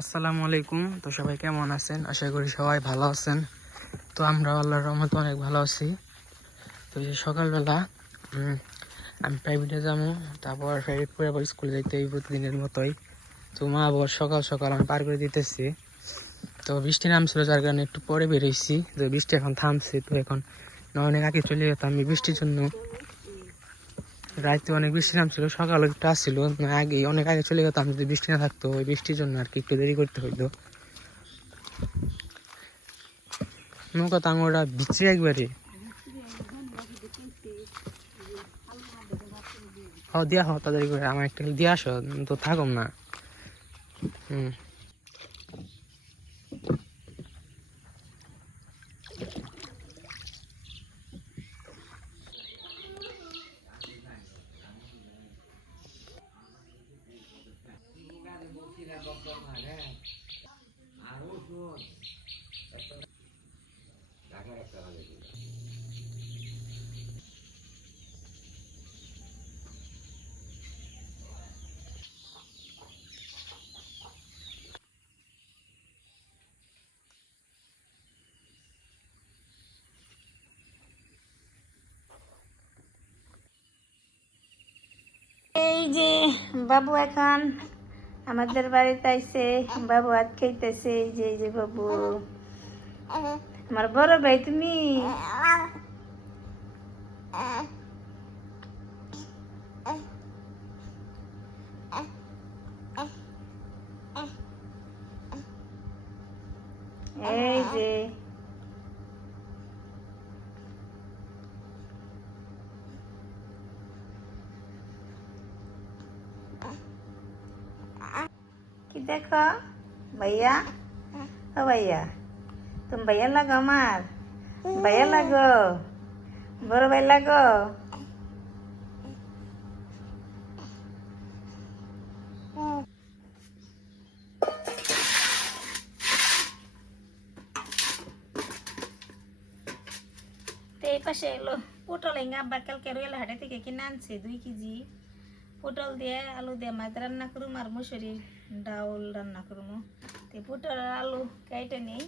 আসসালামু আলাইকুম। তো সবাই কেমন আছেন? আশা করি সবাই ভালো আছেন। তো আমরা আল্লাহর রহমতে অনেক ভালো আছি। তো এই যে সকালবেলা আমি প্রাইভেটে যাবো, তারপর ফেরি করে আবার স্কুলে যাইতে এই প্রতিদিনের মতোই। তো মা আবার সকাল সকাল আমি পার করে দিতেছি। তো বৃষ্টি নামছিল, যার কারণে একটু পরে বেরোইছি। তো বৃষ্টি এখন থামছে। তো এখন অনেক আগে চলে যেতাম আমি বৃষ্টির জন্য। রাতে অনেক বৃষ্টি নামছিল, সকালে একটু আসছিল, আগে অনেক আগে চলে যেতাম যদি বৃষ্টি না থাকতো। ওই বৃষ্টির জন্য আর কি একটু দেরি করতে হইতো। নৌকা তো আমরা বিচে একবারে দিয়া হো তাড়াতাড়ি করে আমার একটা দিয়ে আসো, তো থাকুম না। হুম, এই যে বাবু এখন আমাদের বাড়িতে আইছে, বাবু ভাত খাইতেছে। এই যে বাবু, আমার বড় ভাই। তুমি এই যে কি দেখো ভাইয়া, ও ভাইয়া, তুমি ভাইয়া লাগো আমার, ভাইয়া লাগো, বড় ভাই লাগো। তো এই পাশে এলো পটল। আব্বা কালকে রয়েল হাটে থেকে কিনে আনছে 2 কেজি। পটল দিয়ে আলু দিয়ে মাছ রান্না করুম আর মুসুরি ডাউল রান্না করুম। তো পটল আর আলু কেটে নেই।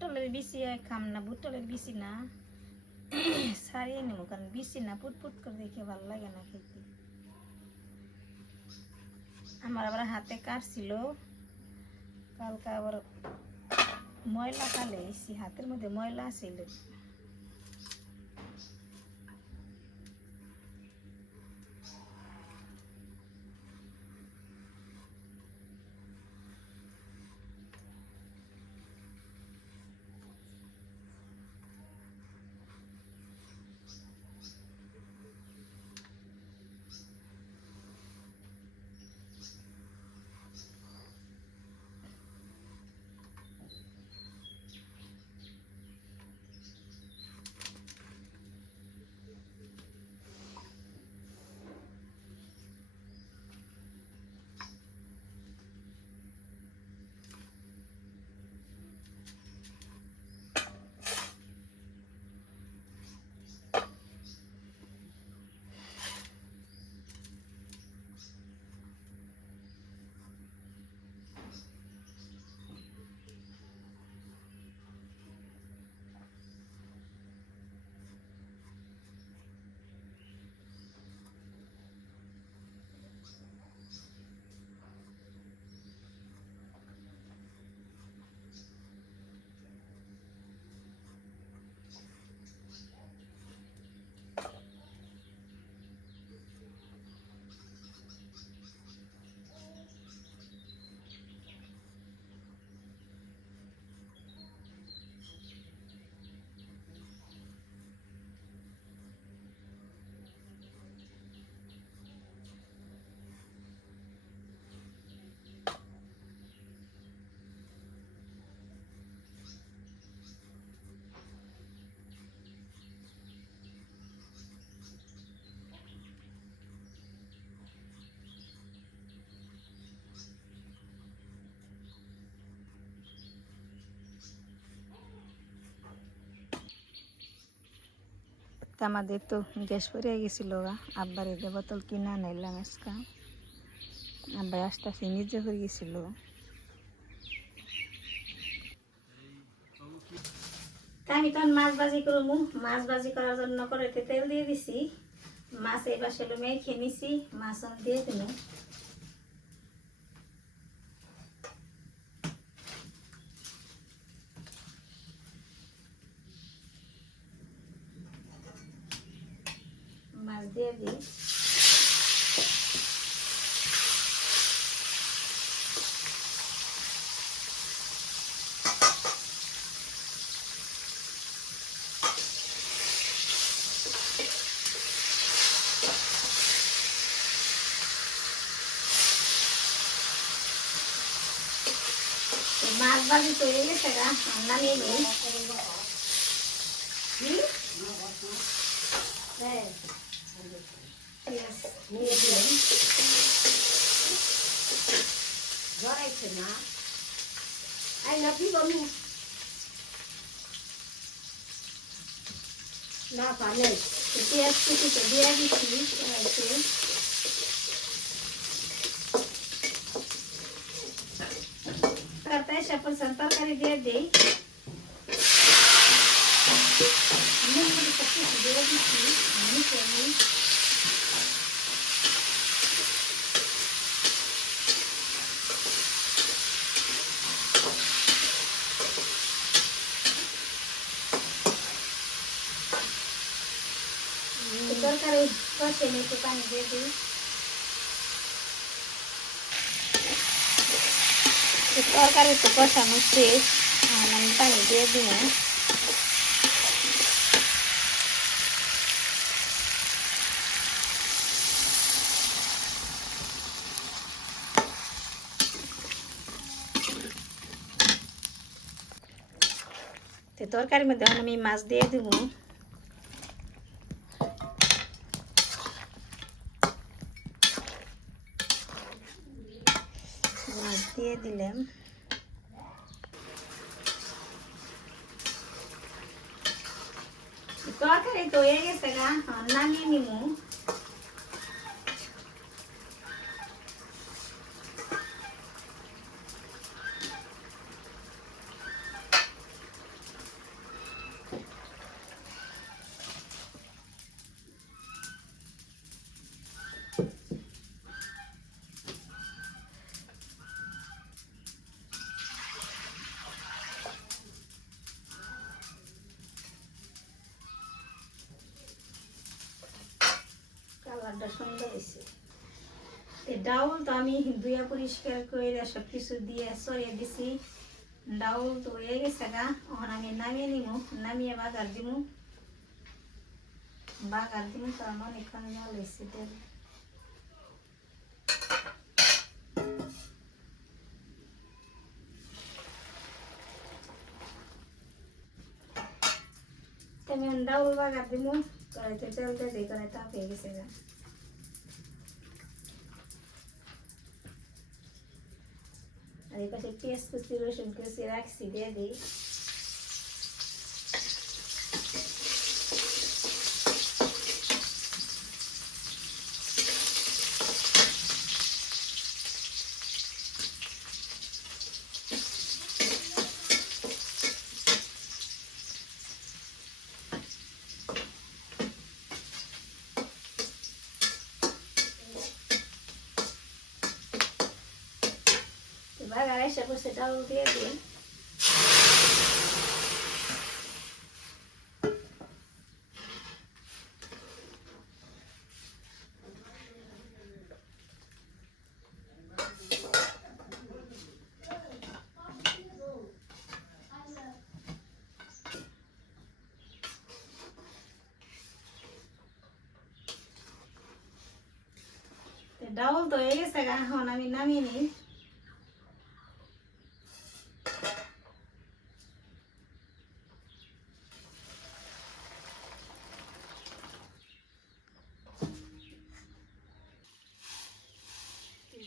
পটলের বিচি খাম না, পটলের বিচি না ছাড়িয়ে নেবো, কারণ বিচি না পুটপুট করে দেখে ভালো লাগে না খেতে। আমার আবার হাতে কাটছিল কালকে, আবার ময়লা কালে এসি, হাতের মধ্যে ময়লা ছিল। তা আমাদের তো গ্যাস পরে গেছিল গা, আব্বার এদের বোতল কিনা নাইলাম আজকা, আব্বার আস্তে আস্তে নিজে হয়ে গেছিল। আমি তখন মাছ ভাজি করবো, মাছ ভাজি করার জন্য কড়াইতে তেল দিয়ে দিছি, মাছ এই পাশে মেখে নিছি, মাছ দিয়ে দিন। মাছ দিয়ে দিই, মাছ ভাজি তৈরি গেছে গা, নামিয়ে নিই। পেঁয়াজ কুচিতে দিয়ে দিচ্ছি, তরকারি দিয়ে দিই, দিয়ে দিচ্ছি। তরকারি কষে নিয়ে একটু পানি দিয়ে দিই, তরকারি তো কষানো শেষ, আমি পানি দিয়ে দিই। তরকারির মধ্যে আমি মাছ দিয়ে দিব, মাছ দিয়ে দিলাম। তরকারি তো হয়ে গেছে গা, নামিয়ে নিব। কালারটা সুন্দর হয়েছে। ডাউল তো আমি ধুয়া পরিষ্কার করে সব কিছু দিয়ে সরিয়ে দিছি, ডাউল তো হয়ে গেছে গা, এখন আমি নামিয়ে নিব, নামিয়ে বাগার দিব, তো আমার অনেকক্ষণ জল হয়েছে তেল। আমি ডাউল বাগার দিব, কড়াইতে তেল দিয়ে দিই, কড়াই তাপ হয়ে গেছে গা। আর এই পাশে পেঁয়াজ কুচি রসুন কুচি রাখছি, দিয়ে দিই। বাগার এসে বসে ডাউল দিয়ে দিই। ডাউল তো হয়ে গেছে গা, এখন আমি নামিয়ে নিই।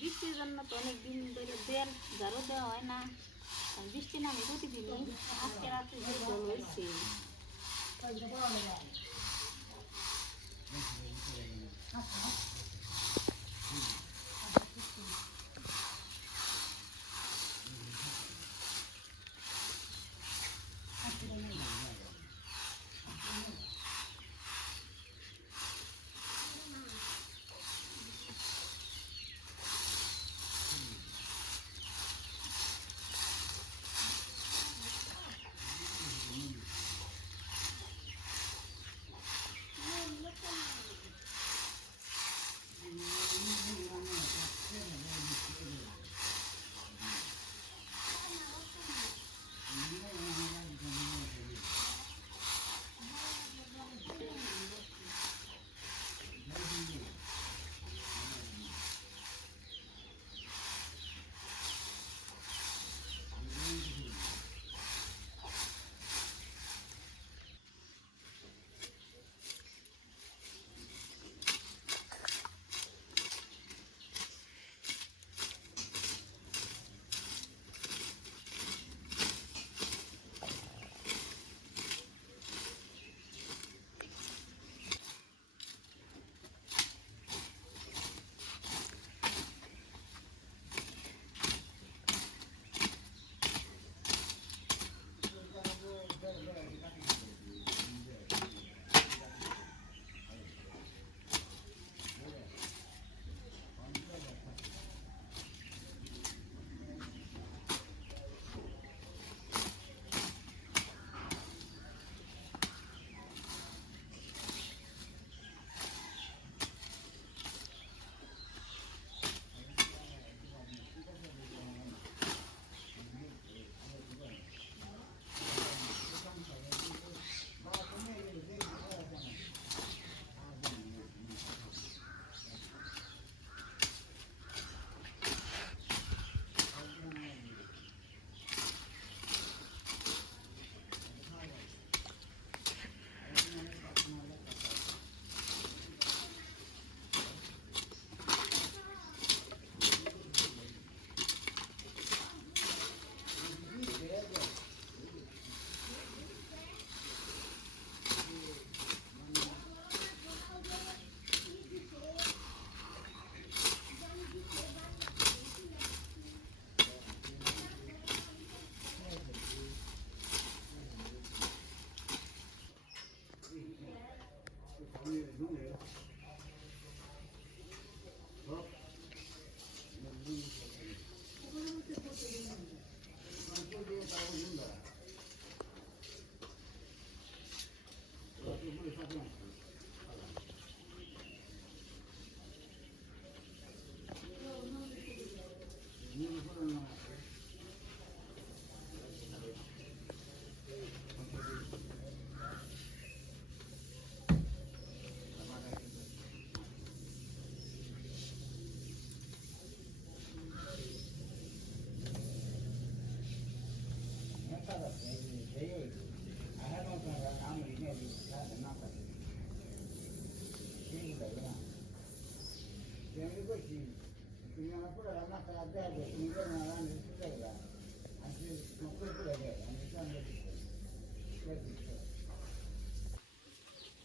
বৃষ্টির জন্য তো অনেকদিন ধরে বেল ঝাড়ু দেওয়া হয় না, বৃষ্টি নামে প্রতিদিনই, আজকে রাতে যে জল হয়েছে।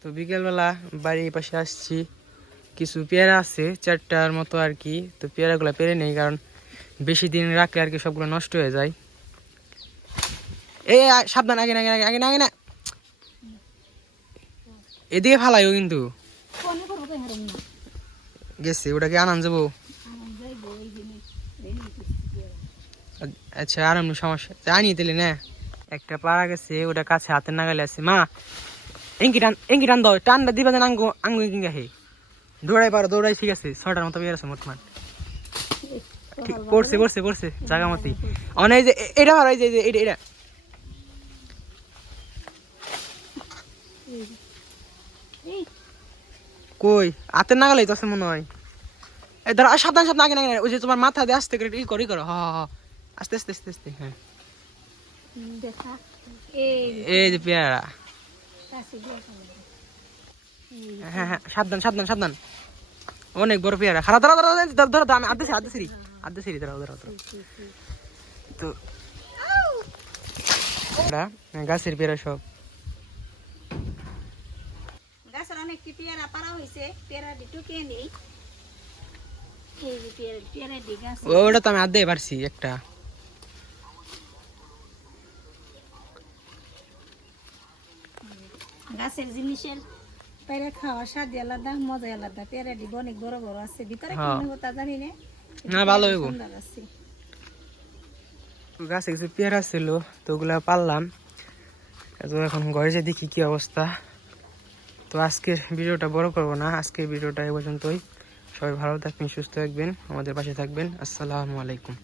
তো বিকেলবেলা বাড়ির পাশে আসছি, কিছু পেয়ারা আছে 4টার মতো আর কি। তো পেয়ারাগুলো পেরে নেই, কারণ বেশি দিন রাখলে আর কি সবগুলো নষ্ট হয়ে যায়। এই সাবধান, আগে না আগে না আগে না আগে না, এদিকে ফালাইও কিন্তু গেছে, ওটাকে আনান যাবো। আচ্ছা আর এমনি সমস্যা জানি তাহলে না, একটা পাড়া গেছে, ওটা কাছে হাতের নাগালে আছে। মা এঙ্কি টান দাও, টানটা দিবা যেন আঙ্গু আঙ্গু কিঙ্গা হে দৌড়াই পারো, দৌড়াই ঠিক আছে। 6টার মতো বের আছে বর্তমান, পড়ছে পড়ছে পড়ছে জায়গা মতি অনেক। যে এটা ভালো, এই যে এটা এটা কই হাতের নাগালেই তো আছে মনে হয়। এই ধরো সাবধান সাবধান, আগে না ওই যে তোমার মাথা দিয়ে আসতে করে ই করি করো, আস্তে আস্তে আস্তে আস্তে। হ্যাঁ এই যে পেয়ারা, হ্যাঁ হ্যাঁ সাবধান সাবধান সাবধান, অনেক বড় পেয়ারা। খারাপ ধরো ধরো ধরো ধরো, আমি আর্ধেক সিঁড়ি আর্ধেক সিঁড়ি ধরো ধরো ধরো। তো গাছের পেয়ারা সব গাছের অনেক কি পেয়ারা পারা হয়েছে পেয়ারাটি টুকিয়ে নিই এই যে পেয়ারাটি গাছ ওটা তো আমি আধে পারছি একটা। গাছের জিনিসের পেয়ারা খাওয়ার স্বাদ আলাদা মজা আলাদা পেয়ারাটি অনেক বড় বড় আছে ভিতরে হ্যাঁ। কেমন হতো তা জানি না না ভালো হইব। সুন্দর আছে গাছে কিছু পেয়ারা ছিল তো ওগুলা পারলাম, তো এখন ঘরে যে দেখি কি অবস্থা। তো আজকের ভিডিওটা বড় করবো না, আজকের ভিডিওটা এ পর্যন্তই। সবাই ভালো থাকবেন, সুস্থ থাকবেন, আমাদের পাশে থাকবেন। আসসালামু আলাইকুম।